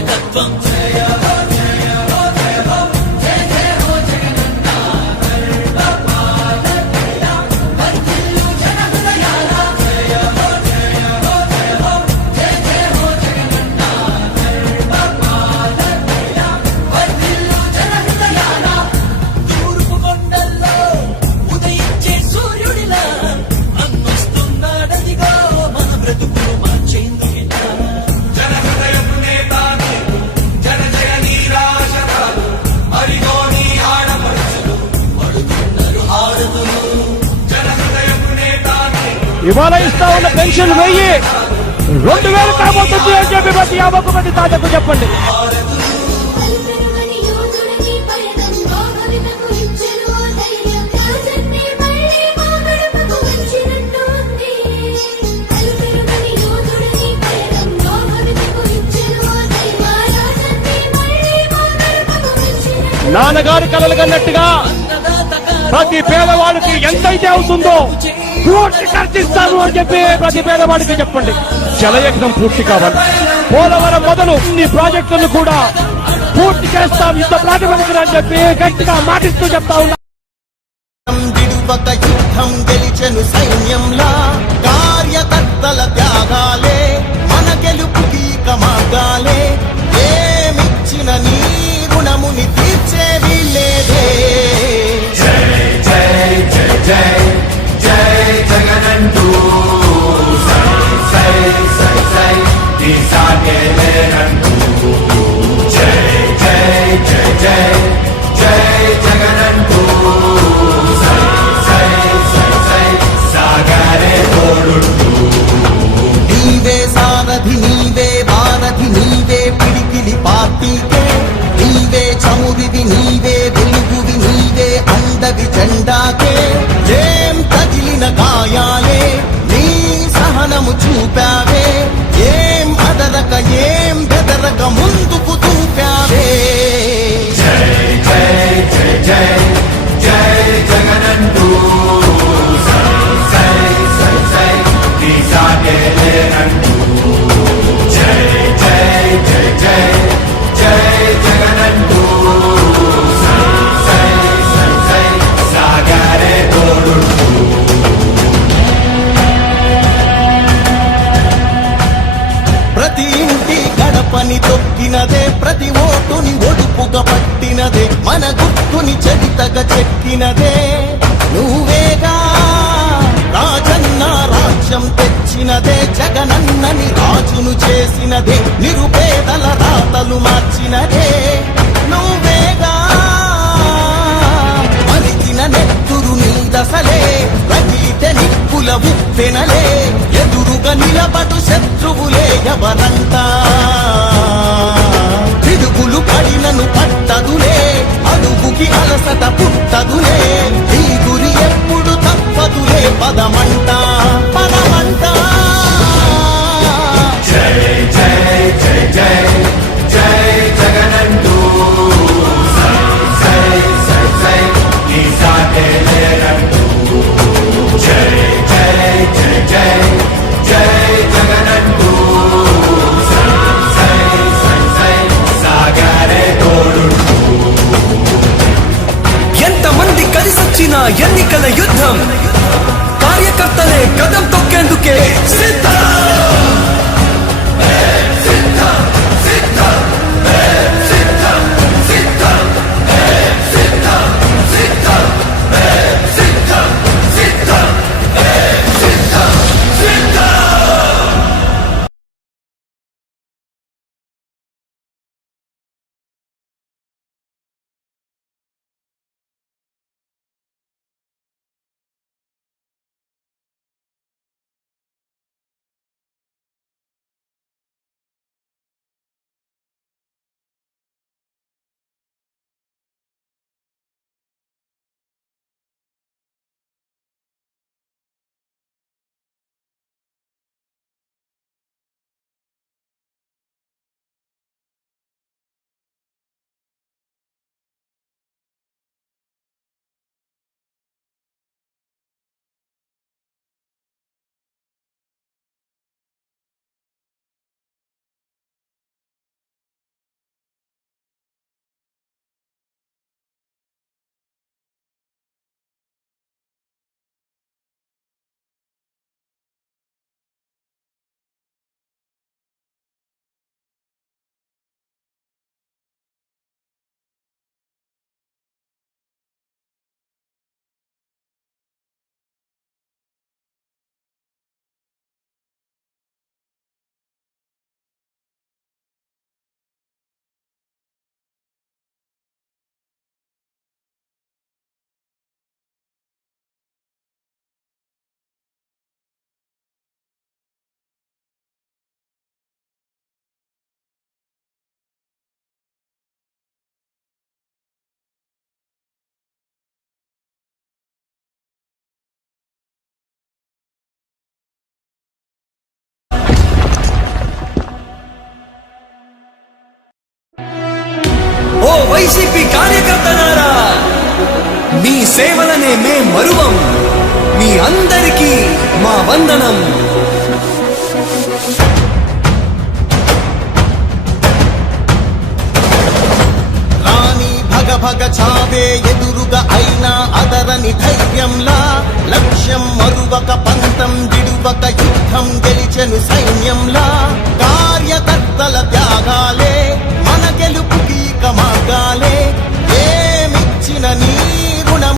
అరాచకత్వం ఇవాళ ఇస్తా ఉన్న పెన్షన్ 1000-2000 కాబోతుంది అని చెప్పి ప్రతి 50 మంది తాతకు చెప్పండి. నాన్నగారు కలలు కన్నట్టుగా ప్రతి పేదవాడికి ఎంతైతే అవుతుందో పూర్తి ఖర్చిస్తాను అని చెప్పి ప్రతి పేదవాడికి చెప్పండి. జలయజ్ఞం పూర్తి కావాలి. పోలవరం మొదలు ఈ ప్రాజెక్టులను కూడా పూర్తి చేస్తాం యుద్ధ ప్రాతిపదికన అని చెప్పి గట్టిగా మాటిస్తూ చెప్తా ఉన్నా. యుద్ధం గెలిచెను సైన్యంలా కార్యకర్తల త్యాగాలే మన గెలుపుకి మార్గాలే ఏమిచ్చిన నీ రుణముని తీర్చేవి లేదే. జై జై జై జై జై జగనంటూ సై సై సై సై తీసాగే లేనంటూ జై జై జై జై జై జగనంటూ సై సై సై సై సాగరే తోడుంటూ నీవే సారథి నీవే వారధి నీవే పిడికిలి పార్టీకే నీవే చమురివి నీవే వెలుగువి నీవే అండవి జెండాకే ఏం తగిలిన గాయాలే నీ సహనము చూపావే ఏం అదరక ఏం బెదరక ముందుకు చూపావే. జై జై జై జై జై జగనంటూ సై సై సై సై తీసాగే లేనంటూ జై జై జై జై జై జగనంటూ సై సై సై సై సాగరే తోడుంటూ ప్రతి ఇంటి గడపని తొక్కినదే ప్రతి ఓటుని ఒడుపుగా పట్టినదే మన గుర్తుని చరితగా చెక్కినదే నువ్వేగా రాజన్న రాజ్యం తెచ్చినదే జగనన్నని రాజును చేసినదే నిరుపేదల రాతలు మార్చినదే నువ్వేగా మరిచిన నెత్తురు నీ దశలే రగిలితే నిప్పుల ఉప్పెనలే ఎదురుగా నిలబడు శత్రువులే ఎవరంతా పిడుగులు పడినను పట్టదులే అడుగుకి అలసట పుట్టదులే ఈ గురి ఎప్పుడు తప్పదులే పదమంట పదమంట. జై జై జై జై జై జగనంటూ సై సై సై సై తీసాగే లేనంటూ జై జై జై జై జై జగనంటూ సై సై సై సై సాగరే తోడుంటూ ఎంతమంది కలిసొచ్చిన ఎన్నికల యుద్ధం కార్యకర్త వైసీపీ కార్యకర్తలారా, మీ సేవలనే మే మరువం. మీ అందరికీ మా వందనం. రాణి భగ భగ చావే ఎదురుగా అయినా అదరని ధైర్యంలా, లక్ష్యం మరువక పంతం విడువక యుద్ధం గెలిచెను సైన్యంలా. కార్యకర్తల త్యాగాలే